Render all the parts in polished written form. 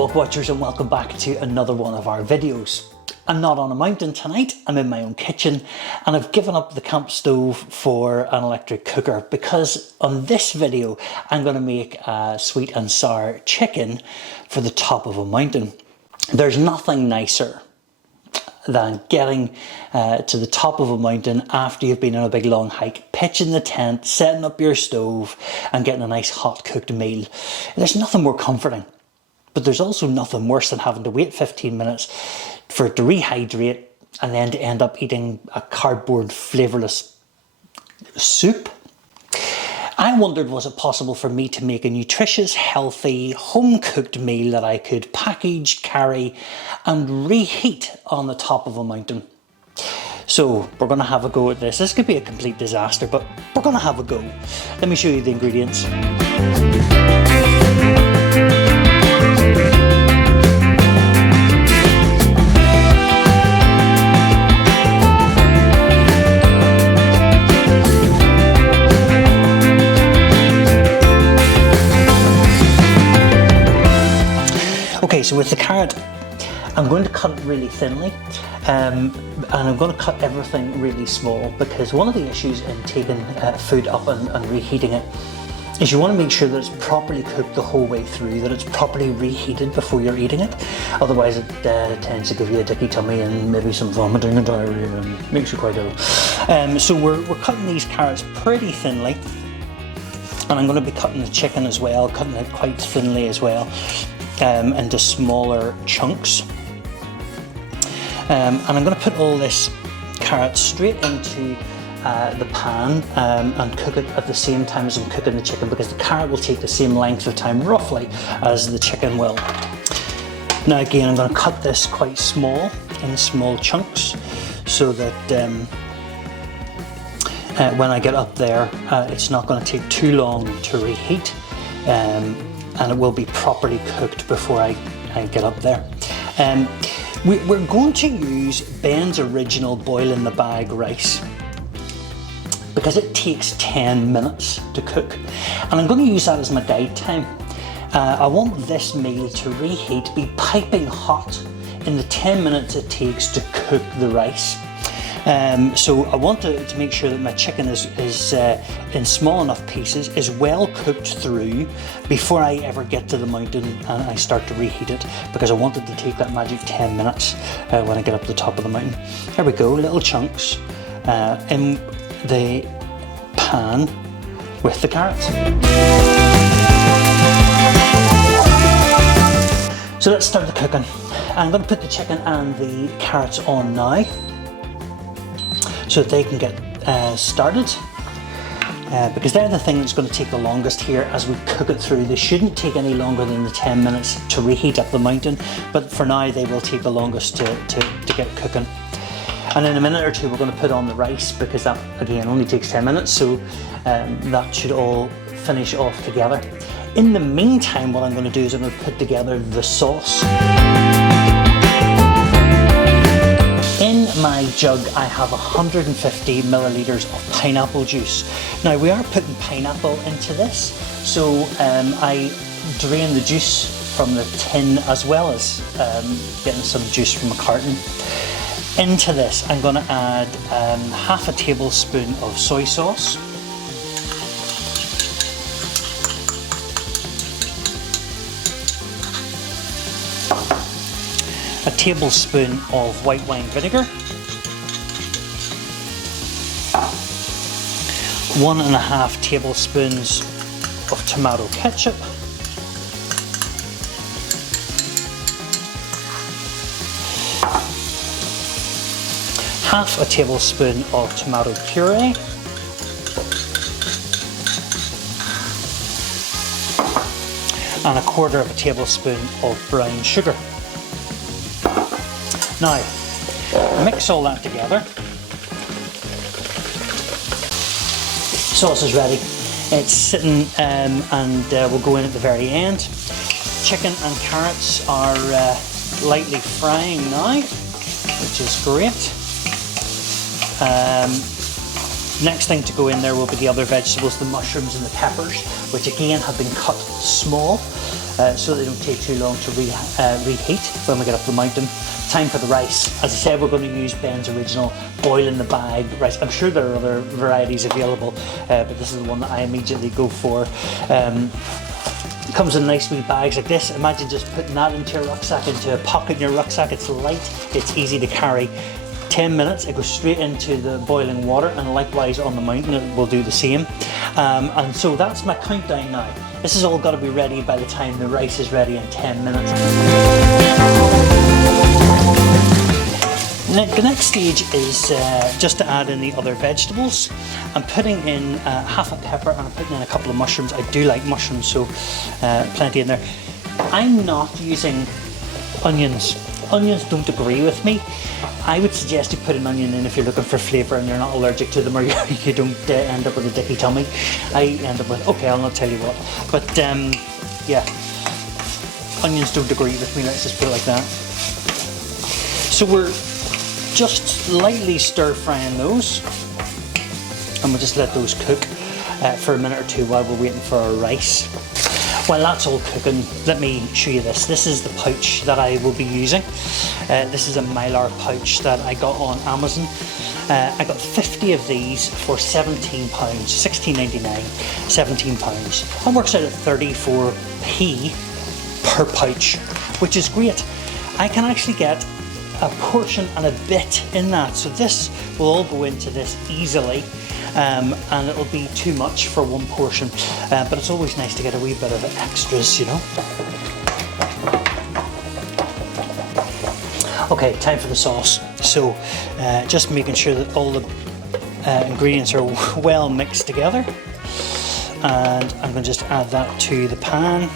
Walk Watchers, and welcome back to another one of our videos. I'm not on a mountain tonight, I'm in my own kitchen, and I've given up the camp stove for an electric cooker because on this video I'm going to make a sweet and sour chicken for the top of a mountain. There's nothing nicer than getting to the top of a mountain after you've been on a big long hike, pitching the tent, setting up your stove and getting a nice hot cooked meal. There's nothing more comforting. But there's also nothing worse than having to wait 15 minutes for it to rehydrate and then to end up eating a cardboard flavourless soup. I wondered, was it possible for me to make a nutritious, healthy, home-cooked meal that I could package, carry and reheat on the top of a mountain? So we're going to have a go at this. This could be a complete disaster, but we're going to have a go. Let me show you the ingredients. Okay, so with the carrot, I'm going to cut it really thinly, and I'm going to cut everything really small, because one of the issues in taking food up and reheating it is you want to make sure that it's properly cooked the whole way through, that it's properly reheated before you're eating it. Otherwise it tends to give you a dicky tummy and maybe some vomiting and diarrhea and makes you quite ill. So we're cutting these carrots pretty thinly, and I'm going to be cutting the chicken as well, cutting it quite thinly as well. Into smaller chunks, and I'm going to put all this carrot straight into the pan and cook it at the same time as I'm cooking the chicken, because the carrot will take the same length of time roughly as the chicken will. Now again, I'm going to cut this quite small, in small chunks, so that when I get up there it's not going to take too long to reheat, and it will be properly cooked before I get up there. We're going to use Ben's original boil in the bag rice because it takes 10 minutes to cook, and I'm going to use that as my guide time. I want this meal to reheat, be piping hot in the 10 minutes it takes to cook the rice. So I want to make sure that my chicken is in small enough pieces, is well cooked through before I ever get to the mountain and I start to reheat it, because I want it to take that magic 10 minutes when I get up to the top of the mountain. There we go, little chunks in the pan with the carrots. So let's start the cooking. I'm going to put the chicken and the carrots on now, so that they can get started, because they're the thing that's going to take the longest here as we cook it through. They shouldn't take any longer than the 10 minutes to reheat up the mountain, but for now they will take the longest to get cooking. And in a minute or two we're going to put on the rice, because that again only takes 10 minutes, so that should all finish off together. In the meantime, what I'm going to do is I'm going to put together the sauce. In my jug I have 150 millilitres of pineapple juice. Now we are putting pineapple into this, so I drain the juice from the tin as well as getting some juice from a carton. Into this I'm going to add half a tablespoon of soy sauce, a tablespoon of white wine vinegar, 1.5 tablespoons of tomato ketchup, half a tablespoon of tomato puree, and 1/4 tablespoon of brown sugar. Now, mix all that together. Sauce is ready. It's sitting and will go in at the very end. Chicken and carrots are lightly frying now, which is great. Next thing to go in there will be the other vegetables, the mushrooms and the peppers, which again have been cut small so they don't take too long to reheat when we get up the mountain. Time for the rice. As I said, we're going to use Ben's original boil in the bag rice. I'm sure there are other varieties available, but this is the one that I immediately go for. It comes in nice wee bags like this. Imagine just putting that into your rucksack, into a pocket in your rucksack. It's light, it's easy to carry. 10 minutes, it goes straight into the boiling water, and likewise on the mountain it will do the same. And so that's my countdown now. This has all got to be ready by the time the rice is ready in 10 minutes. The next stage is just to add in the other vegetables. I'm putting in half a pepper and I'm putting in a couple of mushrooms. I do like mushrooms, so plenty in there. I'm not using onions. Onions don't agree with me. I would suggest you put an onion in if you're looking for flavour and you're not allergic to them, or you don't end up with a dicky tummy. I end up with, okay, I'll not tell you what. But yeah, onions don't agree with me, let's just put it like that. So we're just lightly stir frying those, and we'll just let those cook for a minute or two while we're waiting for our rice. While that's all cooking, let me show you this. This is the pouch that I will be using. This is a Mylar pouch that I got on Amazon. I got 50 of these for £17, £16.99, £17. That works out at 34p per pouch, which is great. I can actually get a portion and a bit in that, so this will all go into this easily. And it'll be too much for one portion, but it's always nice to get a wee bit of extras, you know. Okay, time for the sauce. So just making sure that all the ingredients are well mixed together, and I'm going to just add that to the pan.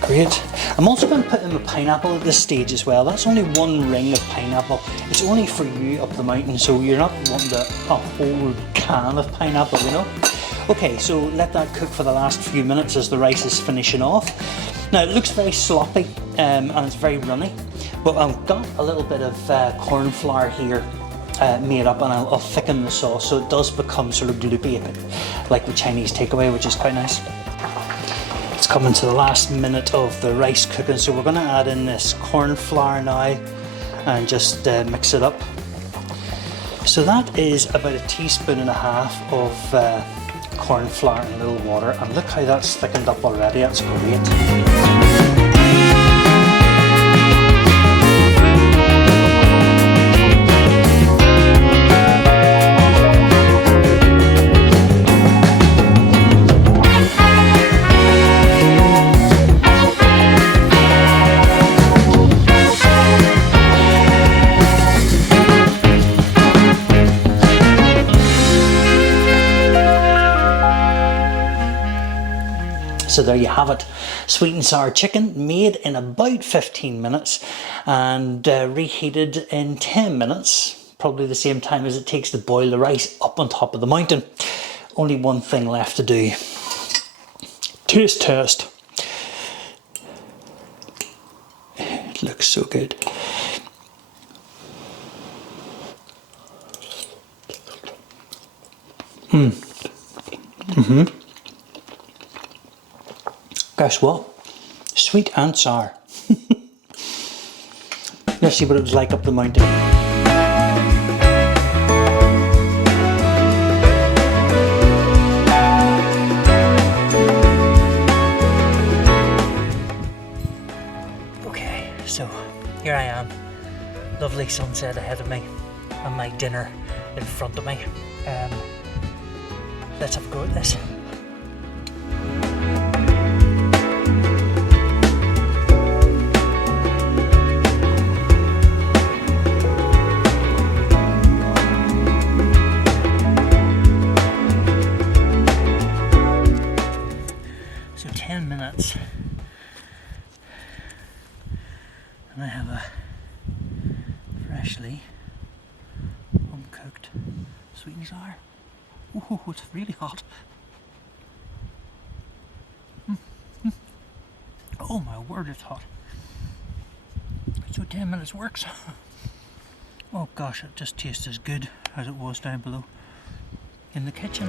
Great. I'm also going to put in the pineapple at this stage as well. That's only one ring of pineapple. It's only for you up the mountain, so you're not wanting a whole can of pineapple, you know. Okay, so let that cook for the last few minutes as the rice is finishing off. Now it looks very sloppy and it's very runny, but I've got a little bit of corn flour here made up, and I'll thicken the sauce so it does become sort of gloopy, a bit like the Chinese takeaway, which is quite nice. It's coming to the last minute of the rice cooking, so we're going to add in this corn flour now and just mix it up. So that is about 1.5 teaspoons of corn flour and a little water, and look how that's thickened up already. That's great. So there you have it, sweet and sour chicken made in about 15 minutes and reheated in 10 minutes, probably the same time as it takes to boil the rice up on top of the mountain. Only one thing left to do. Taste test. It looks so good. Guess what? Sweet and sour. Let's see what it was like up the mountain. Okay, so here I am. Lovely sunset ahead of me and my dinner in front of me. Let's have a go at this. So 10 minutes and I have a freshly uncooked sweet and sour. Oh, it's really hot. Oh my word, it's hot. So 10 minutes works. Oh gosh, it just tastes as good as it was down below in the kitchen.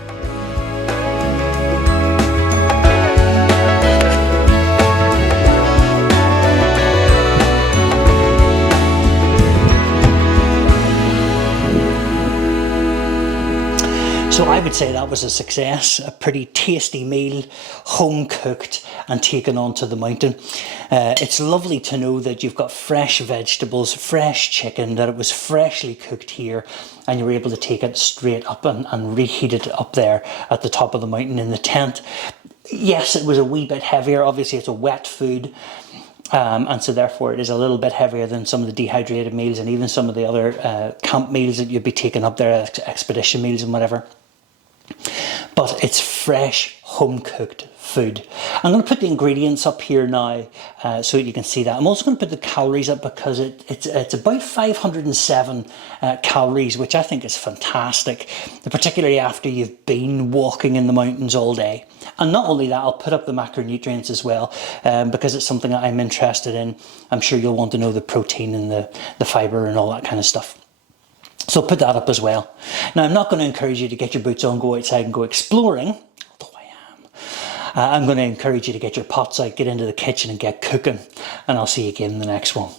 So I would say that was a success, a pretty tasty meal, home cooked and taken onto the mountain. It's lovely to know that you've got fresh vegetables, fresh chicken, that it was freshly cooked here and you were able to take it straight up and reheat it up there at the top of the mountain in the tent. Yes, it was a wee bit heavier. Obviously it's a wet food. And so therefore it is a little bit heavier than some of the dehydrated meals and even some of the other camp meals that you'd be taking up there, expedition meals and whatever. But it's fresh, home-cooked food. I'm going to put the ingredients up here now so that you can see that. I'm also going to put the calories up because it's about 507 calories, which I think is fantastic, particularly after you've been walking in the mountains all day. And not only that, I'll put up the macronutrients as well because it's something that I'm interested in. I'm sure you'll want to know the protein and the fibre and all that kind of stuff. So put that up as well. Now, I'm not going to encourage you to get your boots on, go outside and go exploring, although I am. I'm going to encourage you to get your pots out, get into the kitchen and get cooking. And I'll see you again in the next one.